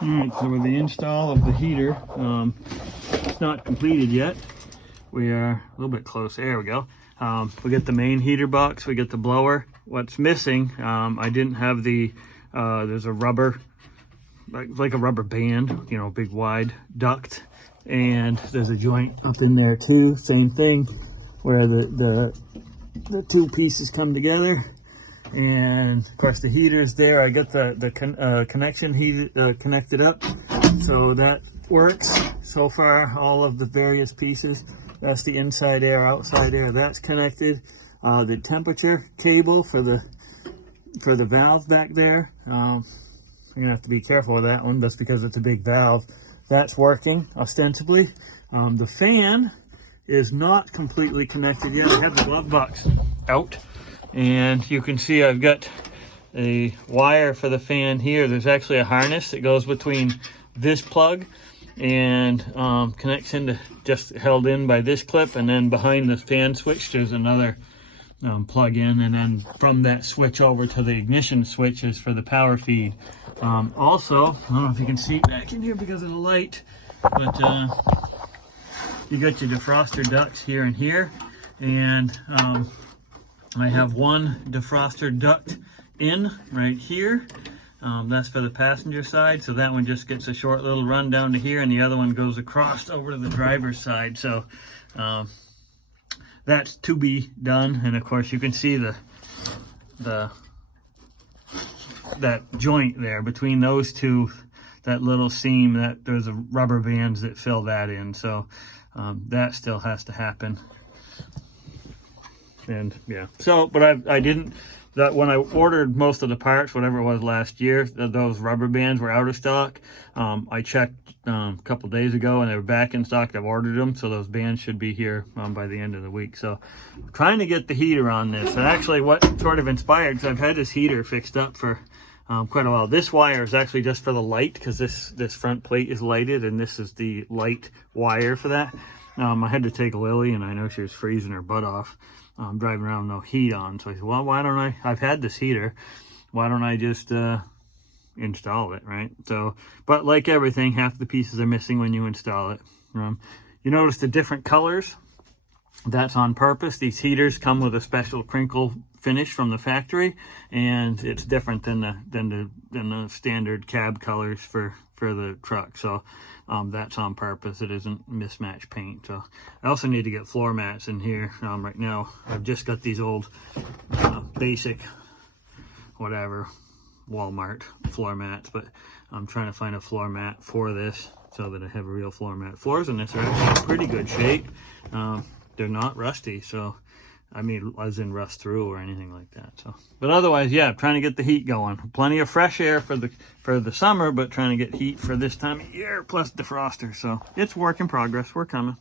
All right, so with the install of the heater, it's not completed yet. We are a little bit close. There we go. We get the main heater box, we get the blower. What's missing, I didn't have the, there's a rubber, like a rubber band, you know, big wide duct. And there's a joint up in there too, same thing, where the two pieces come together. And of course the heater's there. I got the connection connected up, so that works so far. All of the various pieces, that's the inside air, outside air, that's connected. The temperature cable for the valve back there, I'm gonna have to be careful with that one. That's because it's a big valve. That's working ostensibly. The fan is not completely connected yet. I have the glove box out, and you can see I've got a wire for the fan here. There's actually a harness that goes between this plug and connects into, just held in by this clip, and then behind the fan switch there's another plug in, and then from that switch over to the ignition switch is for the power feed. Also, I don't know if you can see back in here because of the light, but you got your defroster ducts here and here, and I have one defroster duct in right here. That's for the passenger side, so that one just gets a short little run down to here, and the other one goes across over to the driver's side. So that's to be done. And of course you can see that joint there between those two, that little seam, that there's a rubber bands that fill that in. So that still has to happen. And yeah, so, but I didn't, that when I ordered most of the parts, whatever it was last year, those rubber bands were out of stock. I checked a couple days ago and they were back in stock. I've ordered them, so those bands should be here by the end of the week. So I'm trying to get the heater on this. And actually what sort of inspired, because I've had this heater fixed up for quite a while. This wire is actually just for the light, because this front plate is lighted, and this is the light wire for that. I had to take Lily, and I know she was freezing her butt off. Driving around with no heat on, so I said, well, why don't I've had this heater, why don't I just install it, right? So, but like everything, half the pieces are missing when you install it. You notice the different colors, that's on purpose. These heaters come with a special crinkle finish from the factory, and it's different than the standard cab colors for the truck. So that's on purpose. It isn't mismatched paint. So I also need to get floor mats in here. Right now I've just got these old basic whatever Walmart floor mats, but I'm trying to find a floor mat for this so that I have a real floor mat. Floors in this are actually in pretty good shape. They're not rusty, so I mean, as in rust through or anything like that. So, but otherwise, yeah, I'm trying to get the heat going. Plenty of fresh air for the summer, but trying to get heat for this time of year, plus defroster. So it's work in progress. We're coming.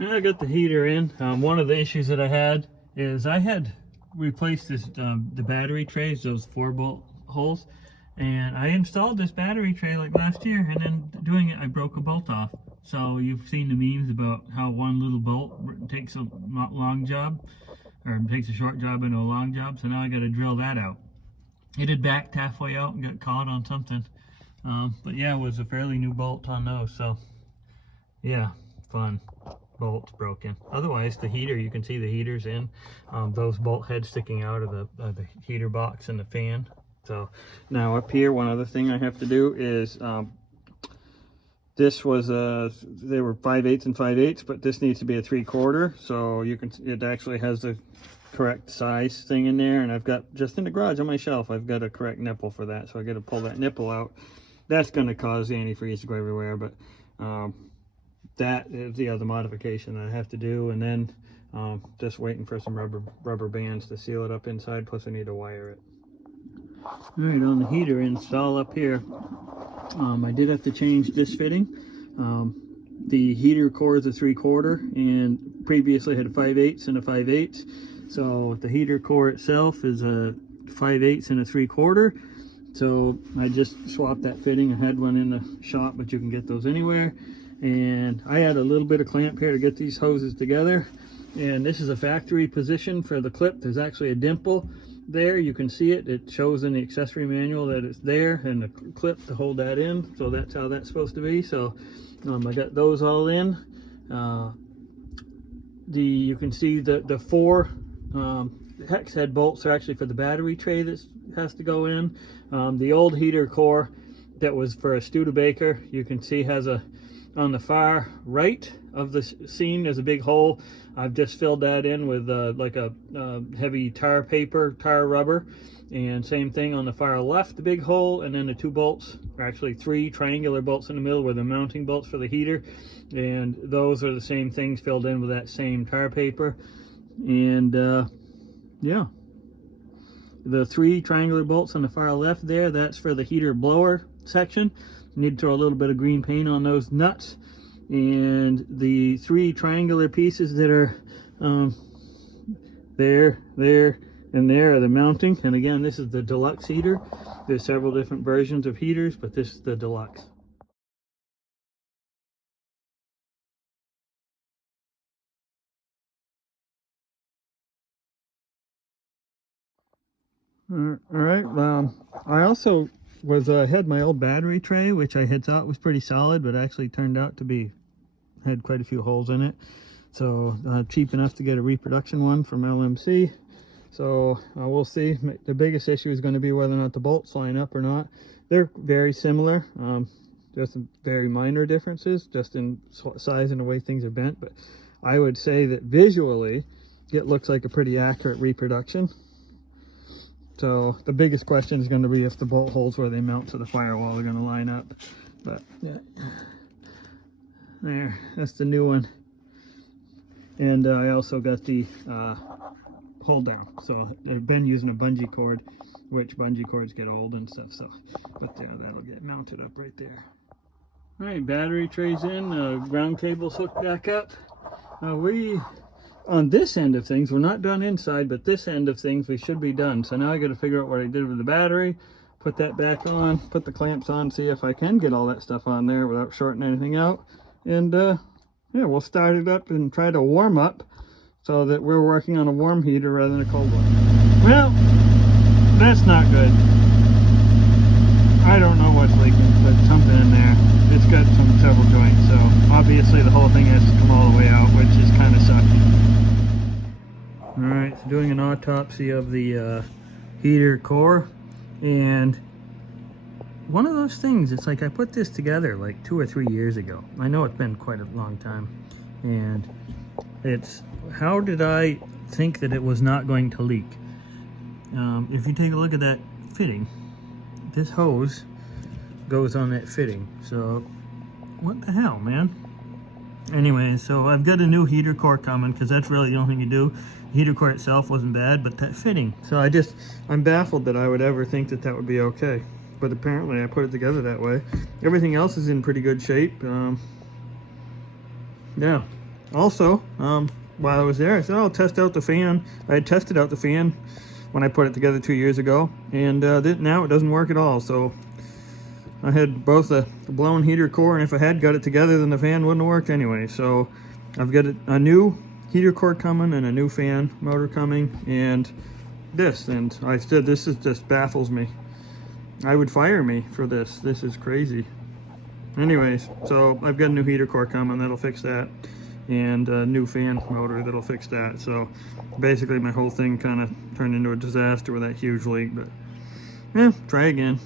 Now I got the heater in. One of the issues that I had is I had replaced the battery trays, those 4-bolt holes, and I installed this battery tray like last year, and then doing it I broke a bolt off. So you've seen the memes about how one little bolt takes a long job, or takes a short job into a long job. So now I got to drill that out. It had backed halfway out and got caught on something, but yeah, it was a fairly new bolt on those. So yeah, fun. Bolts broken. Otherwise, the heater, you can see the heaters in, those bolt heads sticking out of the heater box and the fan. So now up here, one other thing I have to do is this was they were 5/8 and 5/8, but this needs to be a 3/4. So you can, it actually has the correct size thing in there, and I've got, just in the garage on my shelf, I've got a correct nipple for that. So I got to pull that nipple out. That's going to cause antifreeze to go everywhere, but that is the other modification that I have to do. And then just waiting for some rubber bands to seal it up inside, plus I need to wire it. All right, on the heater install up here, I did have to change this fitting. The heater core is a 3/4, and previously had a 5/8 and a 5/8. So the heater core itself is a 5/8 and a 3/4. So I just swapped that fitting. I had one in the shop, but you can get those anywhere. And I had a little bit of clamp here to get these hoses together. And this is a factory position for the clip. There's actually a dimple there. You can see it. It shows in the accessory manual that it's there, and the clip to hold that in. So that's how that's supposed to be. So I got those all in. You can see the four hex head bolts are actually for the battery tray that has to go in. The old heater core that was for a Studebaker, you can see has on the far right of the seam there's a big hole. I've just filled that in with like a heavy tar rubber, and same thing on the far left, the big hole, and then the two bolts, or actually three triangular bolts in the middle, were the mounting bolts for the heater, and those are the same things filled in with that same tar paper. And yeah, the three triangular bolts on the far left there, that's for the heater blower section. You need to throw a little bit of green paint on those nuts. And the three triangular pieces that are there, and there are the mounting. And again, this is the deluxe heater. There's several different versions of heaters, but this is the deluxe. All right. I also had my old battery tray, which I had thought was pretty solid, but actually turned out to be had quite a few holes in it. So cheap enough to get a reproduction one from LMC. So we'll see. The biggest issue is going to be whether or not the bolts line up or not. They're very similar, just very minor differences, just in size and the way things are bent. But I would say that visually, it looks like a pretty accurate reproduction. So the biggest question is going to be if the bolt holes where they mount to the firewall are going to line up. But yeah, there, that's the new one. And I also got the hold down. So I've been using a bungee cord, which bungee cords get old and stuff. So, but that'll get mounted up right there. All right, battery trays in, ground cables hooked back up. On this end of things, we're not done inside, but this end of things we should be done. So now I got to figure out what I did with the battery, put that back on, put the clamps on, see if I can get all that stuff on there without shorting anything out. And yeah, we'll start it up and try to warm up so that we're working on a warm heater rather than a cold one. Well, that's not good. I don't know what's leaking, but something in there. It's got several joints, so obviously the whole thing has to come all the way out, which is kind of sucky. Alright, so doing an autopsy of the heater core, and one of those things, it's like I put this together like 2 or 3 years ago. I know it's been quite a long time, and it's, how did I think that it was not going to leak? If you take a look at that fitting, this hose goes on that fitting, so what the hell, man? Anyway, so I've got a new heater core coming, because that's really the only thing you do. The heater core itself wasn't bad, but that fitting. So I'm baffled that I would ever think that that would be okay. But apparently I put it together that way. Everything else is in pretty good shape. Yeah. Also, while I was there, I said, I'll test out the fan. I had tested out the fan when I put it together 2 years ago, and now it doesn't work at all. So I had both the blown heater core, and if I had got it together, then the fan wouldn't have worked anyway. So I've got a new heater core coming and a new fan motor coming, and I said, this just baffles me. I would fire me for this. This is crazy. Anyways, so I've got a new heater core coming that'll fix that, and a new fan motor that'll fix that. So basically my whole thing kind of turned into a disaster with that huge leak, but yeah, try again.